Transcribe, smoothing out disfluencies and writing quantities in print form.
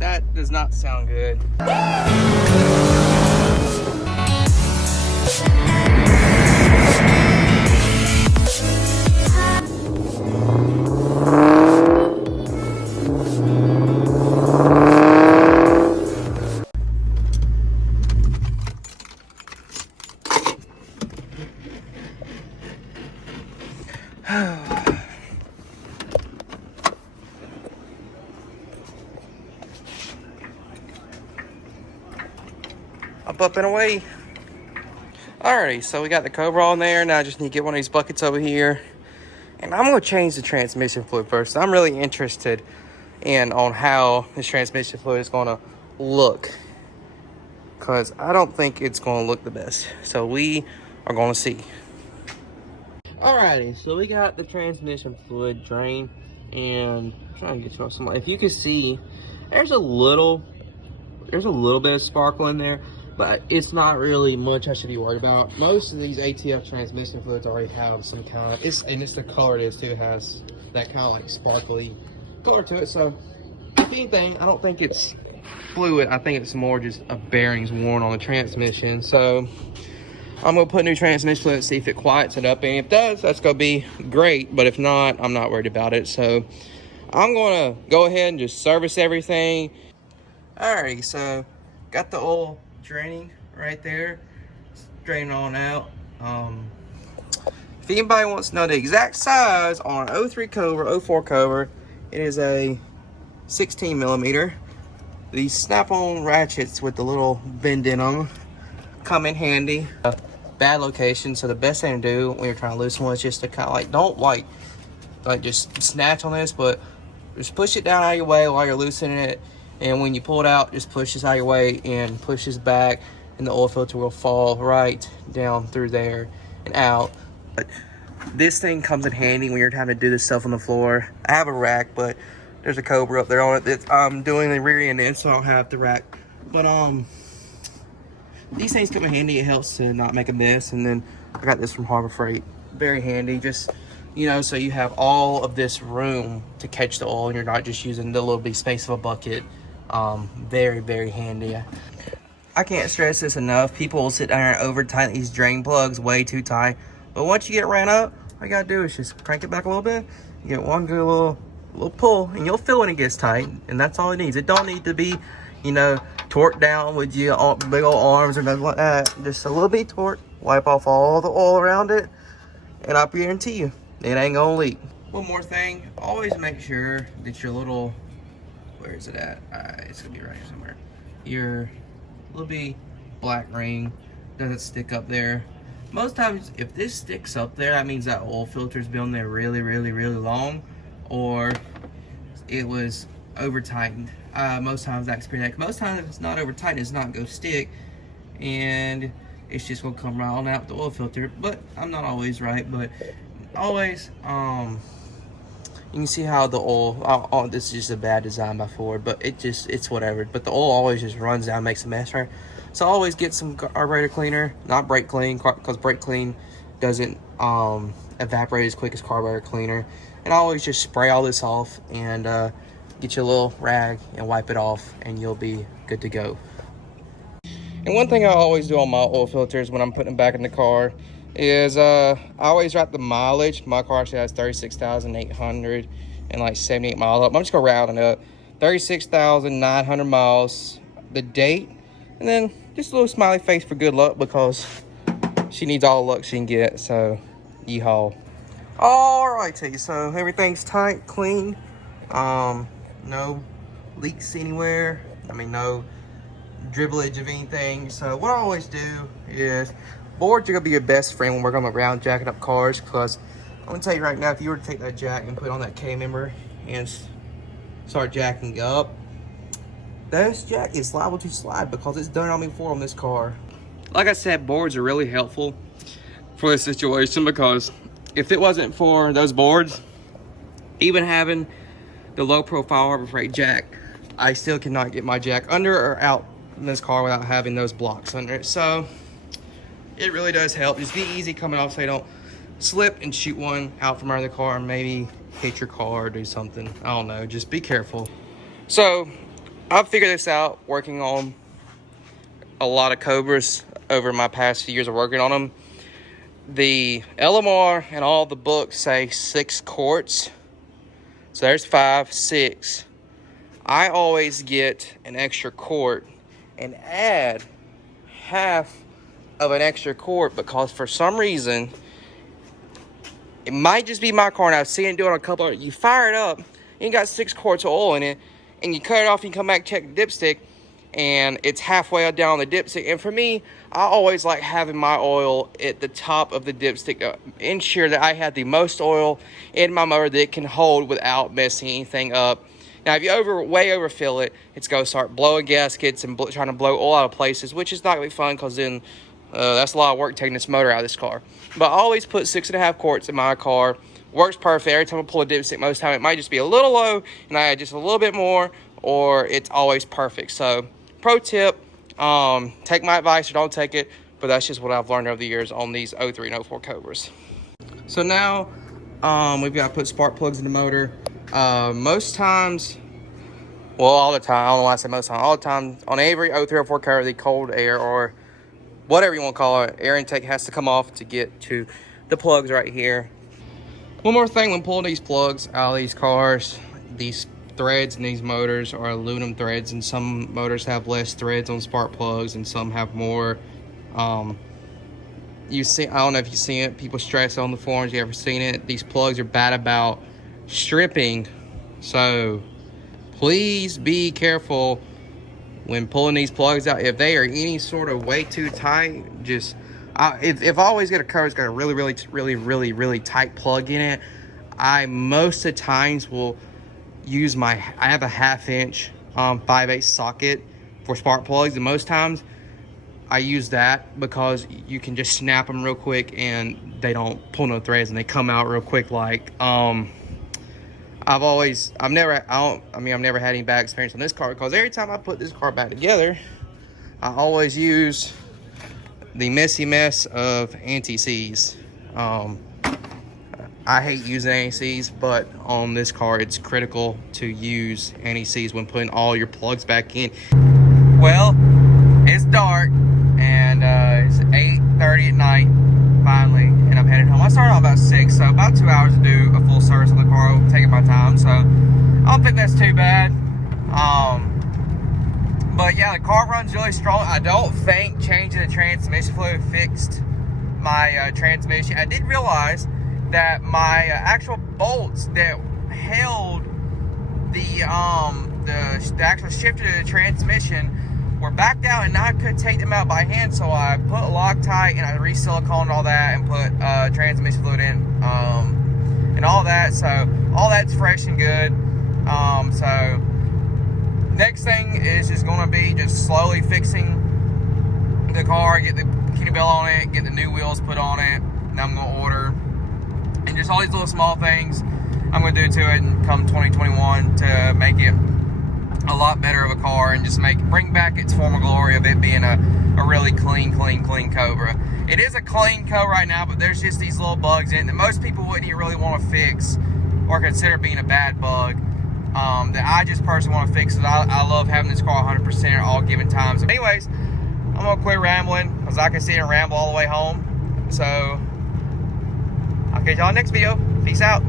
That does not sound good. Up and away. Alrighty, so we got the Cobra on there. Now I just need to get one of these buckets over here. And I'm going to change the transmission fluid first. I'm really interested on how this transmission fluid is going to look. Because I don't think it's going to look the best. So we are going to see. Alrighty, so we got the transmission fluid drain. And I'm trying to get you on some. If you can see, there's a little bit of sparkle in there. But it's not really much I should be worried about. Most of these ATF transmission fluids already have some kind of, it's the color it is too, it has that kind of like sparkly color to it. So if anything, I don't think it's fluid. I think it's more just a bearings worn on the transmission. So I'm gonna put new transmission fluid and see if it quiets it up. And if it does, that's gonna be great. But if not, I'm not worried about it. So I'm gonna go ahead and just service everything. Alrighty, so got the oil draining right there, draining on out. If anybody wants to know the exact size on an 03 Cobra, 04 Cobra, it is a 16 millimeter. These snap-on ratchets with the little bend in them come in handy. Bad location, so the best thing to do when you're trying to loosen one is just to kind of like, don't like just snatch on this, but just push it down out of your way while you're loosening it. And when you pull it out, just push this out of your way and push this back, and the oil filter will fall right down through there and out. But this thing comes in handy when you're trying to do this stuff on the floor. I have a rack, but there's a Cobra up there on it that I'm doing the rear end in, so I don't have the rack. But these things come in handy. It helps to not make a mess. And then I got this from Harbor Freight. Very handy. Just, you know, so you have all of this room to catch the oil, and you're not just using the little bit space of a bucket. Very, very handy. I can't stress this enough. People will sit down and over tighten these drain plugs way too tight. But once you get it ran up, all you gotta do is just crank it back a little bit. You get one good little pull, and you'll feel when it gets tight. And that's all it needs. It don't need to be, you know, torqued down with your big old arms or nothing like that. Just a little bit torque. Wipe off all the oil around it, and I guarantee you, it ain't gonna leak. One more thing, always make sure that your little, where is it at? It's gonna be right here somewhere. Your little bitty black ring doesn't stick up there. Most times, if this sticks up there, that means that oil filter's been there really, really, really long, or it was over tightened. Most times I experience that. Most times if it's not over tightened, it's not gonna stick, and it's just gonna come right on out the oil filter. But I'm not always right, but always you can see how the oil, this is just a bad design by Ford, but it's whatever. But the oil always just runs down, makes a mess, right? So always get some carburetor cleaner, not brake clean, because brake clean doesn't evaporate as quick as carburetor cleaner. And always just spray all this off and get your little rag and wipe it off, and you'll be good to go. And one thing I always do on my oil filters when I'm putting them back in the car is I always write the mileage. My car actually has 36,800 and like 78 miles up. I'm just gonna round it up. 36,900 miles, the date, and then just a little smiley face for good luck, because she needs all the luck she can get. So yeehaw. Alrighty, so everything's tight, clean, no leaks anywhere. I mean, no dribblage of anything. So what I always do is, boards are gonna be your best friend when we're going around jacking up cars, because I'm gonna tell you right now, if you were to take that jack and put it on that K-member and start jacking up, this jack is liable to slide, because it's done on me before on this car. Like I said, boards are really helpful for this situation, because if it wasn't for those boards, even having the low profile Harbor Freight jack, I still cannot get my jack under or out in this car without having those blocks under it. So it really does help. Just be easy coming off so you don't slip and shoot one out from under the car and maybe hit your car or do something. I don't know, just be careful. So I've figured this out working on a lot of Cobras over my past few years of working on them. The LMR and all the books say 6 quarts. So there's 5, 6. I always get an extra quart and add half of an extra quart because for some reason, it might just be my car, and I've seen it do it on a couple of, you fire it up, and you got 6 quarts of oil in it, and you cut it off and you come back, check the dipstick, and it's halfway down the dipstick. And for me, I always like having my oil at the top of the dipstick to ensure that I have the most oil in my motor that it can hold without messing anything up. Now, if you way overfill it, it's going to start blowing gaskets and trying to blow oil out of places, which is not going to be fun because then that's a lot of work taking this motor out of this car. But I always put 6.5 quarts in my car. Works perfect. Every time I pull a dipstick, most of the time it might just be a little low, and I add just a little bit more, or it's always perfect. So, pro tip, take my advice or don't take it, but that's just what I've learned over the years on these 03 and 04 Cobras. So now, we've got to put spark plugs in the motor. Most times, well, all the time, I don't know why I say most time, all the time, on every 03 or 04 Cobra, the cold air, or whatever you want to call it, air intake has to come off to get to the plugs right here. One more thing, when pulling these plugs out of these cars, these threads in these motors are aluminum threads, and some motors have less threads on spark plugs and some have more. You see, I don't know if you've seen it, people stress on the forums, you ever seen it? These plugs are bad about stripping, so please be careful when pulling these plugs out. If they are any sort of way too tight, just if I always get a cover that's got a really tight plug in it, I most of the times will use I have a 1/2 inch 5/8 socket for spark plugs, and most times I use that because you can just snap them real quick and they don't pull no threads and they come out real quick. Like I've never had any bad experience on this car because every time I put this car back together, I always use the messy mess of anti-seize. I hate using anti-seize, but on this car, it's critical to use anti-seize when putting all your plugs back in. Well, it's dark, and it's 8:30 at night, finally, and I'm headed home. I started on about 6, so about 2 hours to do a full service on the car. I'm taking my time, so I don't think that's too bad. But yeah, the car runs really strong. I don't think changing the transmission fluid fixed my transmission. I did realize that my actual bolts that held the actual shifter to the transmission were backed out, and I could take them out by hand. So I put Loctite and I re-siliconed all that and put transmission fluid in and all that. So all that's fresh and good. So next thing is just going to be just slowly fixing the car, get the bikini bell on it, get the new wheels put on it, and I'm going to order. And just all these little small things I'm going to do to it and come 2021 to make it a lot better of a car and just bring back its former glory of it being a really clean Cobra. It is a clean Cobra right now, but there's just these little bugs in it that most people wouldn't even really want to fix or consider being a bad bug. That I just personally want to fix it. I love having this car 100% at all given times. So anyways, I'm going to quit rambling because I can sit and ramble all the way home. So I'll catch y'all next video. Peace out.